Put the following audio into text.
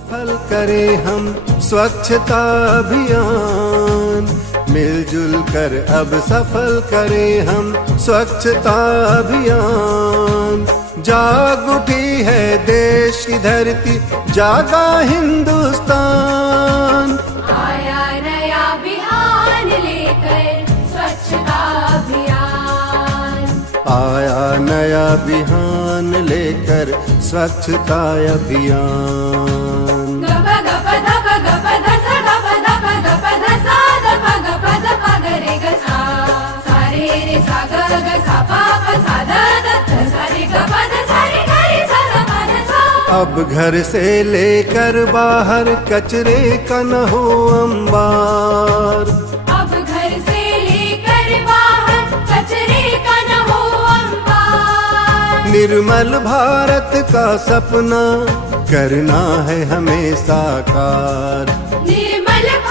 सफल करें हम स्वच्छता अभियान, मिलजुल कर अब सफल करें हम स्वच्छता अभियान। जाग उठी है देश की धरती, जागा हिंदुस्तान। आया नया अभियान लेकर स्वच्छता अभियान, आया नया अभियान लेकर स्वच्छता अभियान। गप गप धप गप धस गप धप गप धसा धप गप धप गरे गसा, सारे रे सा ग ग सा पा प सा ध ध ध सा रे ग प ध सा रे ग रे सा ध प ध सा। अब घर से लेकर बाहर कचरे का न हो अंबार, अब घर से लेकर बाहर कचरे का न हो अंबार। निर्मल भारत का सपना करना है हमें साकार।